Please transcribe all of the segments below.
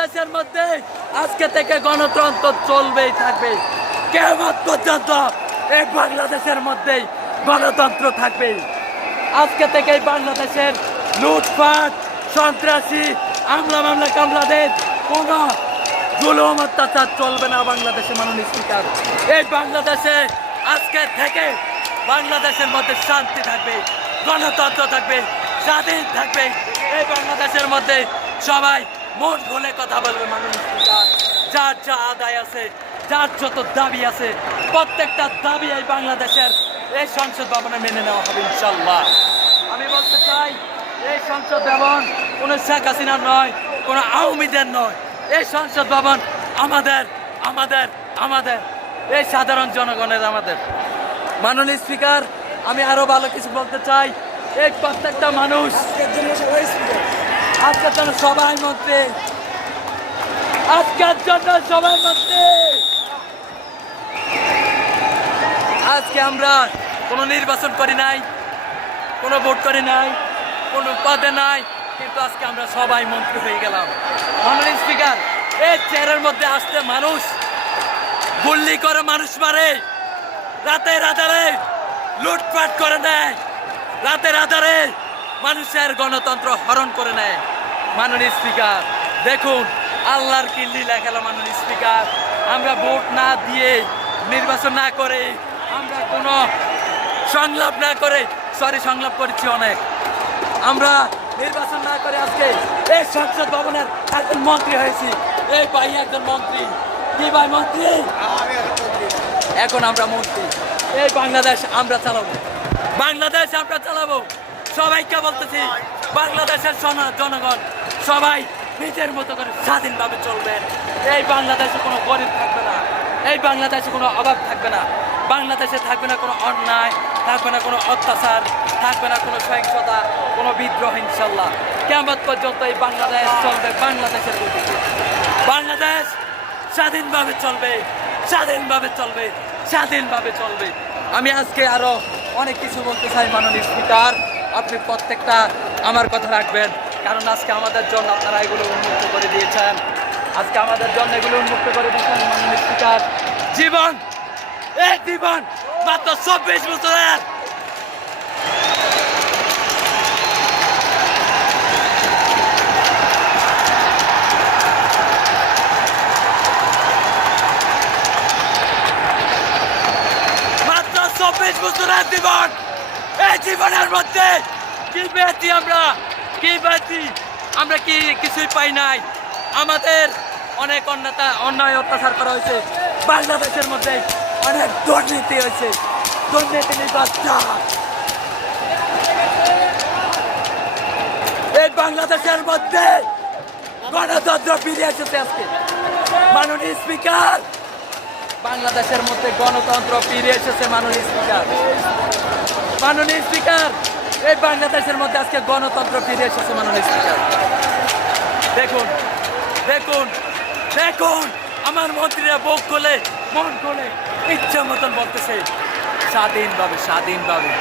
বাংলাদেশের মধ্যে আজকে থেকে গণতন্ত্র চলবেই থাকবে। কেমন পর্যন্ত এই বাংলাদেশের মধ্যেই গণতন্ত্র থাকবে। আজকে থেকে বাংলাদেশের লুটপাট, সন্ত্রাসী, আমলা মামলা কামলাদের কোনো জুলুম, অত্যাচার চলবে না বাংলাদেশে মাননীয় স্পিকার। এই বাংলাদেশে আজকে থেকে বাংলাদেশের মধ্যে শান্তি থাকবে, গণতন্ত্র থাকবে, স্বাধীন থাকবে। এই বাংলাদেশের মধ্যে সবাই মন খুলে কথা বলবে স্পিকার যার যা আদায় আছে, যার যত দাবি আছে, প্রত্যেকটা দাবি এই বাংলাদেশের এই সংসদ ভবনে মেনে নেওয়া হবে ইনশাল্লাহ আমি বলতে চাই, এই সংসদ ভবন কোনো শেখ হাসিনার নয়, কোনো আওয়ামীদের নয়। এই সংসদ ভবন আমাদের আমাদের আমাদের। এই সাধারণ জনগণের আমাদের। মাননীয় স্পিকার, আমি আরও ভালো কিছু বলতে চাই। এই প্রত্যেকটা মানুষ আজকের জন্য সবাই মন্ত্রী আজকের জন্য সবাই আজকে আমরা কোনো নির্বাচন করি নাই, কোনো ভোট করি নাই, কোনো পদে নাই, কিন্তু আজকে আমরা সবাই মন্ত্রী হয়ে গেলাম। মাননীয় স্পিকার, এই চেয়ারের মধ্যে আসতে মানুষ, গুল্লি করে মানুষ মারে, রাতে রাতারে লুটপাট করে নেয় রাতে রাতারে মানুষের গণতন্ত্র হরণ করে নেয়। মাননীয় স্পিকার, দেখুন, আল্লাহর কি লীলা খেলা মাননীয় স্পিকার। আমরা ভোট না দিয়ে নির্বাচন না করে, আমরা কোনো সংলাপ না করে সরি সংলাপ করেছি অনেক। আমরা নির্বাচন না করে আজকে এই সংসদ ভবনের একজন মন্ত্রী হয়েছি। এই ভাই একজন মন্ত্রী। কি ভাই মন্ত্রী? এখন আমরা মন্ত্রী। এই বাংলাদেশ আমরা চালাবো। বাংলাদেশ আমরা চালাবো। সবাইকে বলতেছি, বাংলাদেশের জনগণ। সবাই নিজের মতো করে স্বাধীনভাবে চলবেন এই বাংলাদেশে কোনো গরিব থাকবে না। এই বাংলাদেশে কোনো অভাব থাকবে না। বাংলাদেশে থাকবে না কোনো অন্যায়, থাকবে না কোনো অত্যাচার, থাকবে না কোনো সহিংসতা, কোনো বিদ্রোহ ইনশাল্লাহ। কেমন পর্যন্ত এই বাংলাদেশ চলবে বাংলাদেশের বাংলাদেশ স্বাধীনভাবে চলবে স্বাধীনভাবে চলবে স্বাধীনভাবে চলবে। আমি আজকে আরও অনেক কিছু বলতে চাই মাননীয় স্পিকার। আপনি প্রত্যেকটা আমার কথা রাখবেন। কারণ আজকে আমাদের জন্য আপনারা এগুলো উন্মুক্ত করে দিয়েছেন। আজকে আমাদের জন্য এগুলো উন্মুক্ত করে দিয়েছেন মাননীয় স্পিকার জীবন। এই জীবন মাত্র চব্বিশ বছরের জীবন। এই জীবনের মধ্যে কি পেয়েছি আমরা? কি পেয়েছি আমরা কি কিছুই পাই নাই। আমাদের অনেক অন্যতা, অন্যায় অত্যাচার করা হয়েছে। বাংলাদেশের মধ্যে অনেক দুর্নীতি হয়েছে। দুর্নীতি নির্বাচন এই বাংলাদেশের মধ্যে গণতন্ত্র ফিরে এসেছে আজকে। মাননীয় স্পিকার। বাংলাদেশের মধ্যে গণতন্ত্র ফিরে এসেছে মাননীয় স্পিকার। মাননীয় স্পিকার এই বাংলাদেশের মধ্যে আজকে গণতন্ত্র ফিরে এসেছে মাননীয় স্পিকার। দেখুন দেখুন দেখুন, আমার মন্ত্রীরা বুক খুলে, মন খুলে, ইচ্ছা মতন বলতেছে, স্বাধীনভাবে স্বাধীনভাবে।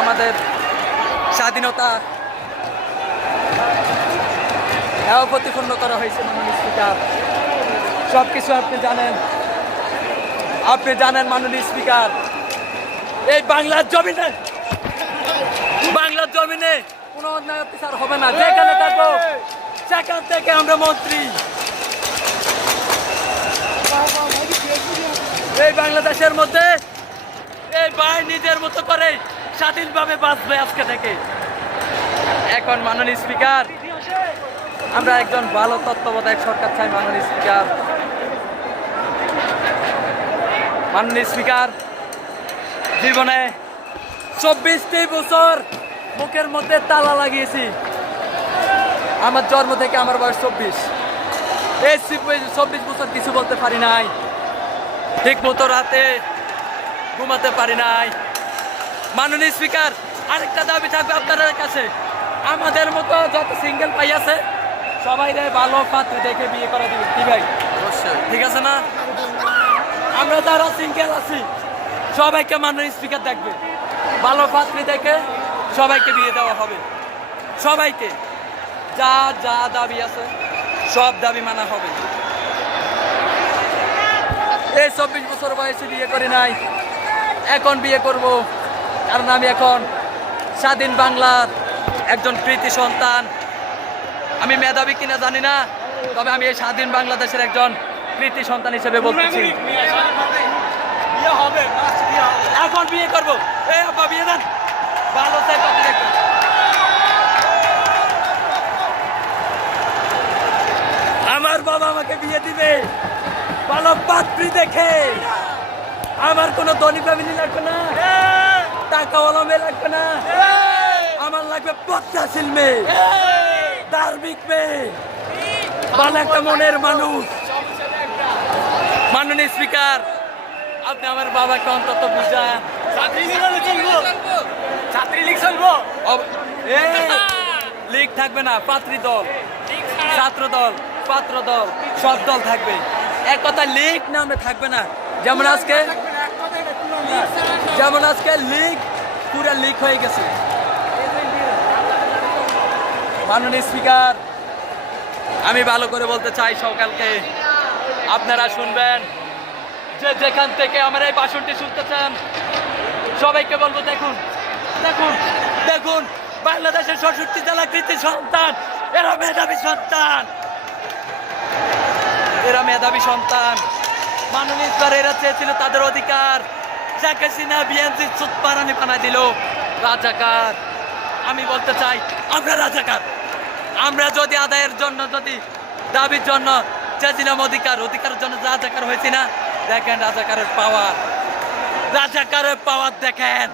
আমাদের স্বাধীনতা এও প্রতিপন্ন করা হয়েছে মাননীয় স্পিকার। সব কিছু আপনি জানেন। আপনি জানেন মাননীয় স্পিকার, এই বাংলার জমিনে বাংলার জমিনে কোনো অন্যায় অত্যাচার হবে না। যেখানে থাকব, সেখান থেকে আমরা মন্ত্রী। এই বাংলাদেশের মধ্যে, এই ভাই নিজের মতো করে স্বাধীনভাবে বাঁচবে আজকে থেকে। এখন মাননীয় স্পিকার, আমরা একজন ভালো তত্ত্বাবধায়ক সরকার চাই মাননীয় স্পিকার। মাননীয় স্পিকার, জীবনে চব্বিশটি বছর মুখের মধ্যে তালা লাগিয়েছি। আমার জন্ম থেকে আমার বয়স চব্বিশ। এই চব্বিশ বছর কিছু বলতে পারি নাই। ঠিক মতো রাতে ঘুমাতে পারি নাই। মাননীয় স্পিকার আরেকটা দাবি থাকবে আপনাদের কাছে। আমাদের মতো যত সিঙ্গেল পাই আছে সবাই রে ভালো পাত্র দেখে বিয়ে করে দিবে। কি ভাই? ঠিক আছে না? আমরা যারা সিঙ্গেল আছি সবাইকে মাননীয় স্পিকার দেখবে। ভালো পাত্রী দেখে সবাইকে বিয়ে দেওয়া হবে। সবাইকে। যা যা দাবি আছে সব দাবি মানা হবে। এই চব্বিশ বছর বয়সে বিয়ে করি নাই। এখন বিয়ে করব। কারণ আমি এখন স্বাধীন বাংলার একজন কৃতি সন্তান। আমি মেধাবী কিনা জানি না তবে আমি এই স্বাধীন বাংলাদেশের একজন কৃতি সন্তান হিসেবে বলতেছি। এখন বিয়ে করব। এই আব্বা বিয়ে দেন। ভালো দেখবেন আমার বাবা আমাকে বিয়ে দিবে। ভালো পাত্রী দেখে। আমার কোনো ধনী ফ্যামিলি লাগবে না। টাকাওয়ালা মেয়ে লাগবে না। আমার লাগবে পদ্মাশীল মেয়ে। ধার্মিক মেয়ে। ভালো একটা মনের মানুষ। মাননীয় স্পিকার, আপনি আমার বাবাকে অন্তত বুঝান। ছাত্রীলীগ চলবো? লীগ থাকবে না পাত্রী দল। ছাত্র দল পাত্র দল সব দল থাকবে। এক কথা লীগ নামে থাকবে না। যেমন আজকে যেমন আজকে লীগ পুরা লীগ হয়ে গেছে। মাননীয় স্পিকার আমি ভালো করে বলতে চাই সকালকে। আপনারা শুনবেন যে যেখান থেকে আমার এই ভাষণটি শুনতেছেন সবাইকে বলব দেখুন। দেখুন বাংলাদেশের ষষ্ঠী জেলা কৃতি সন্তান, এরা মেধাবী সন্তান। এরা মেধাবী সন্তান। মাননীয় স্যার এরা চেয়েছিল তাদের অধিকার। শেখ হাসিনা বিএনসি সুৎপারানি পানা দিল। রাজাকার। আমি বলতে চাই, আমরা রাজাকার। আমরা যদি আদায়ের জন্য, যদি দাবির জন্য চেয়েছিলাম অধিকার, অধিকারের জন্য রাজাকার হয়েছি না, দেখেন রাজাকারের পাওয়ার রাজাকারের পাওয়ার দেখেন।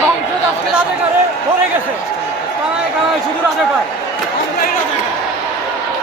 ধ্বংস আজকে রাজে করে পড়ে গেছে। কানায় কানায় শুধু রাজে পায় আমরা